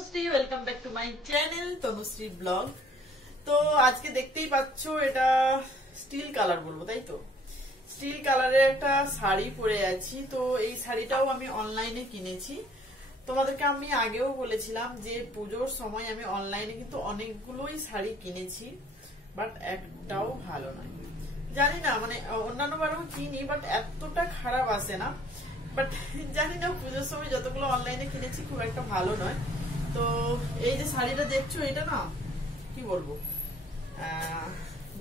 Tanushree, welcome back to my channel Tanushree ব্লগ। তো আজকে দেখতেই পাচ্ছ এটা স্টিল কালার বলবো, তাই তো? স্টিল কালারের একটা শাড়ি পরে আছি। তো এই শাড়িটাও আমি অনলাইনে কিনেছি। তোমাদেরকে আমি আগেও বলেছিলাম যে পুজোর সময় আমি অনলাইনে কিন্তু অনেকগুলোই শাড়ি কিনেছি, বাট একটাও ভালো নয়। জানি না, মানে অন্যান্য বারেও কিনি বাট এতটা খারাপ আসে না। বাট জানি না, পুজোর সময় যতগুলো অনলাইনে কিনেছি খুব একটা ভালো নয়। তো এই যে শাড়িটা দেখছো, এটা না কি বলবো,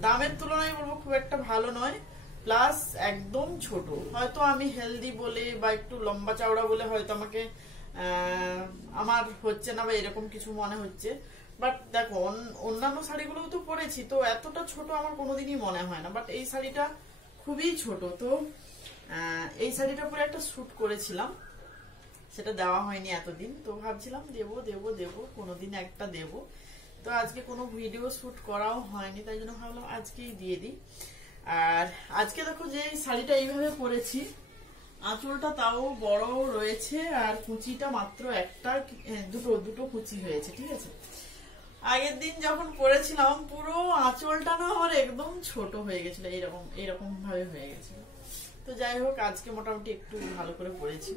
দামের তুলনায় বলবো খুব একটা ভালো নয়। প্লাস একদম ছোট, হয়তো আমি হেলদি বলে বা একটু লম্বা চওড়া বলে হয়তো আমাকে আমার হচ্ছে না বা এরকম কিছু মনে হচ্ছে। বাট দেখো, অন্যান্য শাড়িগুলোও তো পরেছি, তো এতটা ছোট আমার কোনোদিনই মনে হয় না। বাট এই শাড়িটা খুবই ছোট। তো এই শাড়িটা পরে একটা শুট করেছিলাম, সেটা দেওয়া হয়নি এতদিন। তো ভাবছিলাম দেবো দেবো দেবো, কোনোদিন একটা দেবো। তো আজকে কোনো ভিডিও শুট করাও হয়নি, তাই জন্য ভাবলাম আজকেই দিয়ে দিই। আর আজকে দেখো যে শাড়িটা এইভাবে পরেছি, আঁচলটা তাও বড় রয়েছে আর কুচিটা মাত্র একটা, দুটো দুটো কুচি হয়েছে, ঠিক আছে। আগের দিন যখন পরেছিলাম পুরো আঁচলটা না আমার একদম ছোট হয়ে গেছিল, এইরকম এইরকম ভাবে হয়ে গেছিল। তো যাই হোক, আজকে মোটামুটি একটু ভালো করে পরেছি।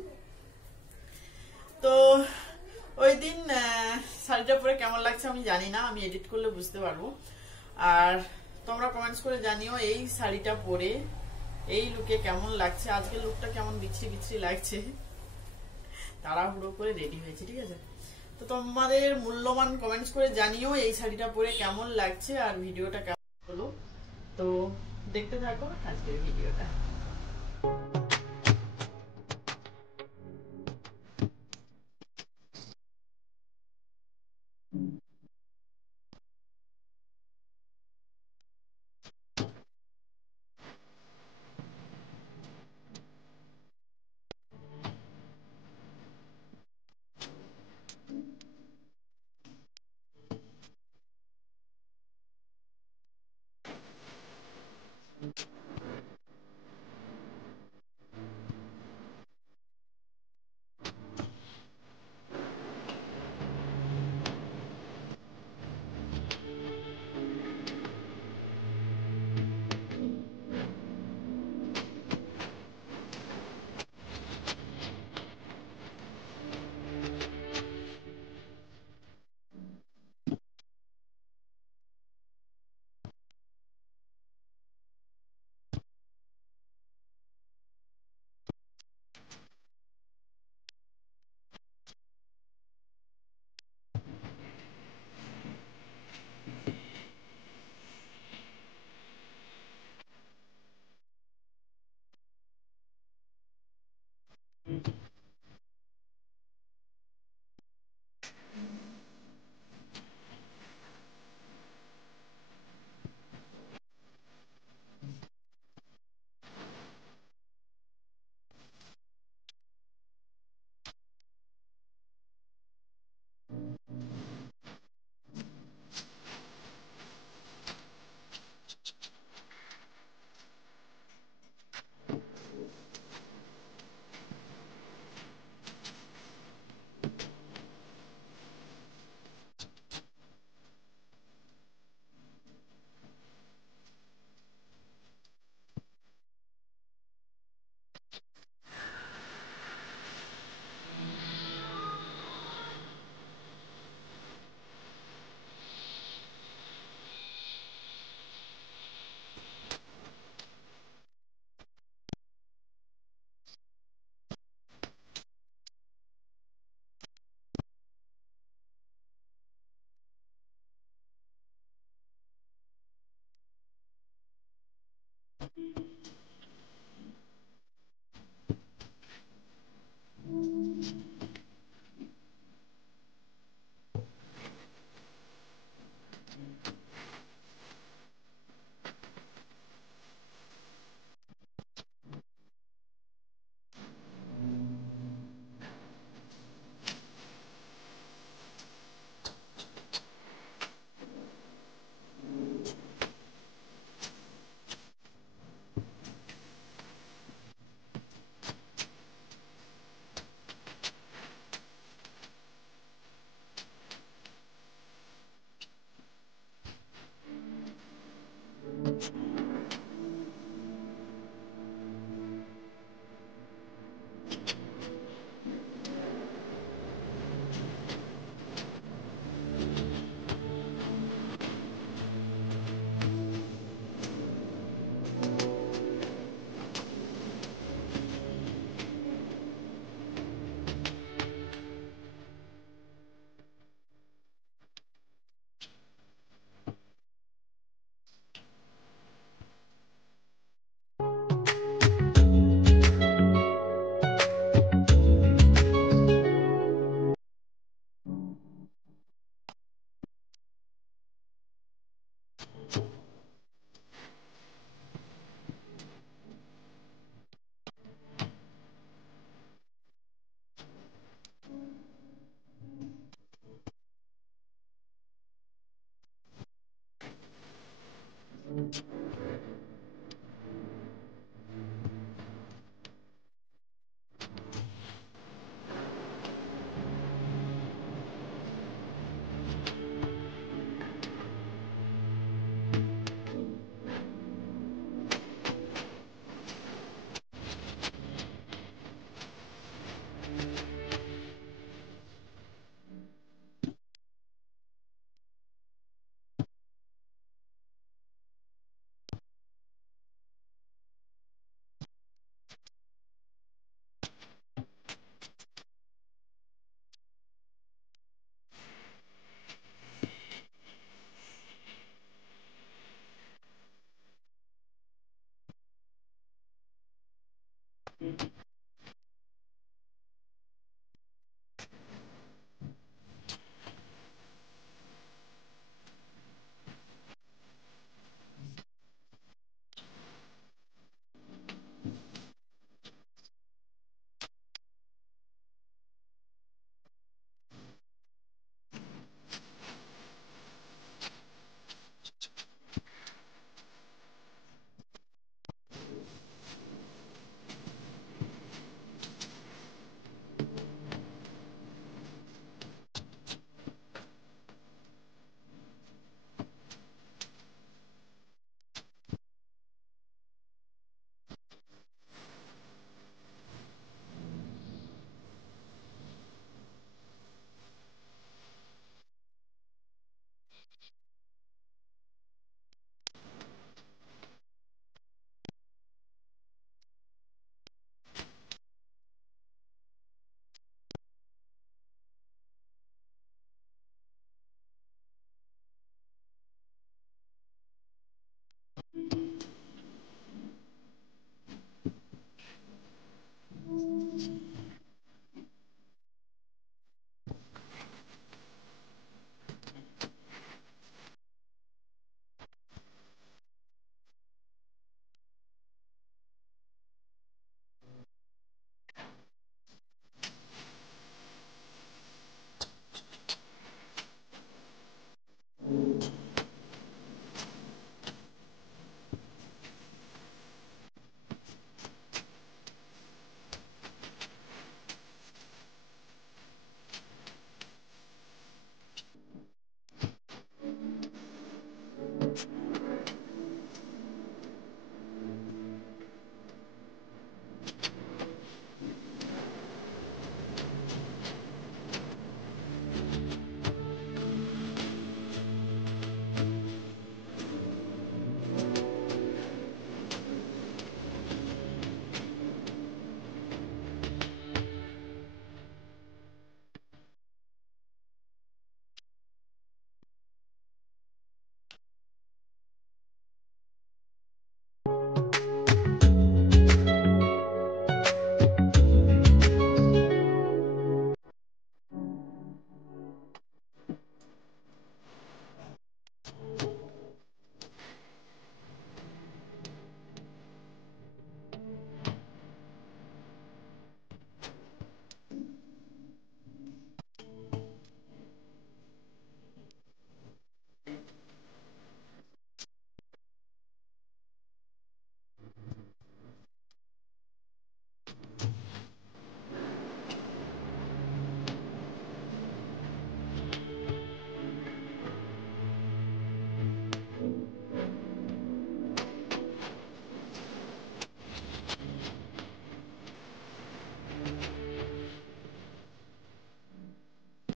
তো ওই দিন শাড়িটা পরে কেমন লাগছে আমি জানি না, আমি এডিট করলে বুঝতে পারবো। আর তোমরা কমেন্টস করে জানিও এই শাড়িটা পরে এই লুকে কেমন লাগছে। আজকের লুকটা কেমন বিচ্ছিরি বিচ্ছিরি লাগছে, তাড়াহুড়ো করে রেডি হয়েছে, ঠিক আছে। তো তোমাদের মূল্যবান কমেন্টস করে জানিও এই শাড়িটা পরে কেমন লাগছে আর ভিডিওটা কেমন হলো। তো দেখতে থাকো আজকের ভিডিওটা।